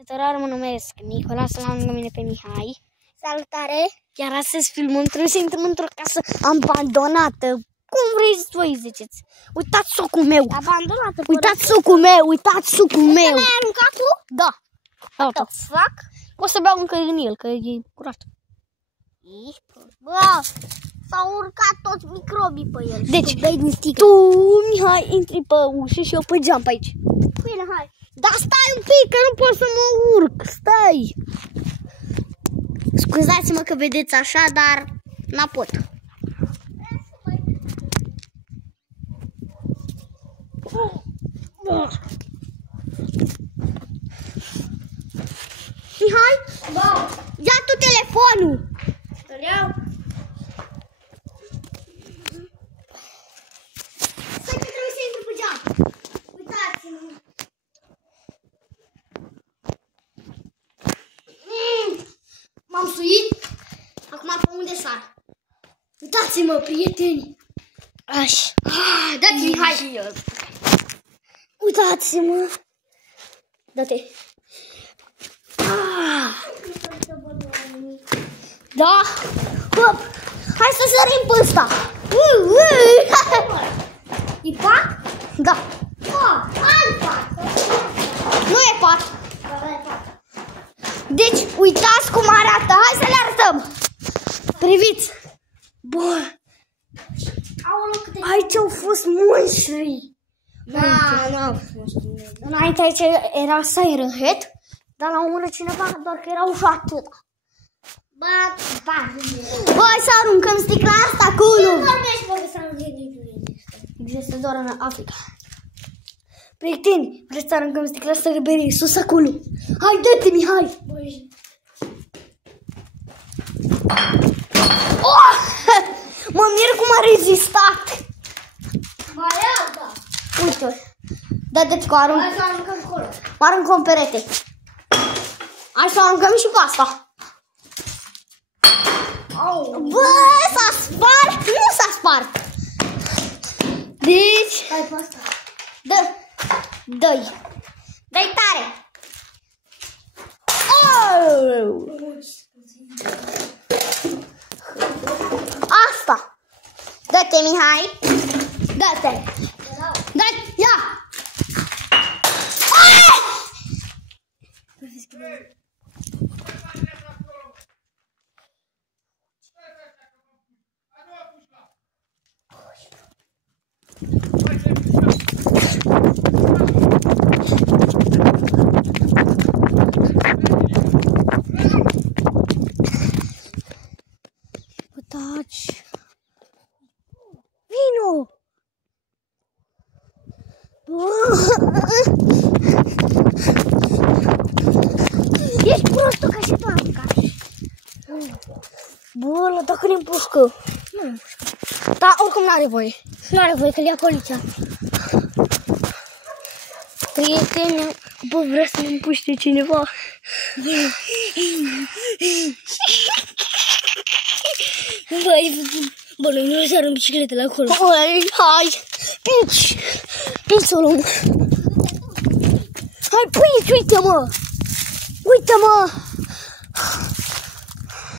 Tuturor, mă numesc Nicola, să l-am lângă mine pe Mihai. Salutare! Iar astăzi filmăm, trebuie să intrăm într-o casă abandonată. Cum vreți voi ziceți? Uitați socul meu! Abandonată! Uitați socul meu! Uitați socul meu! L-ai aruncat tu? Da! What the fuck? O să beau încă din el, că e curat. Bă, s-au urcat toți microbii pe el. Deci, tu, Mihai, intri pe ușă și eu pe geam pe aici. Bine, hai! Dar stai un pic, că nu pot să mă urc, stai! Scuzați-mă că vedeți așa, dar n-a pot. Mihai? Da! Ia tu telefonul! Să-l iau? Stai că trebuie să intru pe geam. Uitați-mă! M-am suit. Acum pe unde sar? Uitați-mă, prieteni! Așa. Dă-ți, Mihai! Uitați-mă! Dă-te! Da! Hop! Hai să sărim pe ăsta! E pat? Da! Alt pat! Nu e pat! Deci, uitați cum arată! Hai să le arătăm! Priviți! Bă! Aici au fost monștri! N-au fost. Înainte aici era Siren Head, dar l-a omorât cineva, doar că era ușa atâta. Bă, hai să aruncăm sticla asta acolo! Nu vorbești, bă, că s-a Există doar în Africa. Prieteni, vreți să aruncăm sticla asta de bere sus acolo? Hai, dă-te, Mihai! Oh! Mă mir cum a rezistat! Mai alta! Uite, dă-te cu arunc. Hai să aruncăm acolo. Mă arunc în perete. Hai să aruncăm și pe asta. Bă, s-a spart! Nu s-a spart! Deci... Hai pe asta. Dă-i! Dă-i tare! Oh! Asta! Dă-te, Mihai! Dă-te! Dă-i! Ia! Taci! Vino! Ești prostul ca și tu, Ancaș! Bă, dacă ne împușcă! Nu ne împușcă. Da, oricum n-are voie. Nu are voie, că-l ia poliția. Prietene, bă, vrea să ne împuște cineva. Bă, noi nu sar în bicicletele acolo. Hai, pici! Pici să o luăm. Hai, pici, uite-mă! Uite-mă!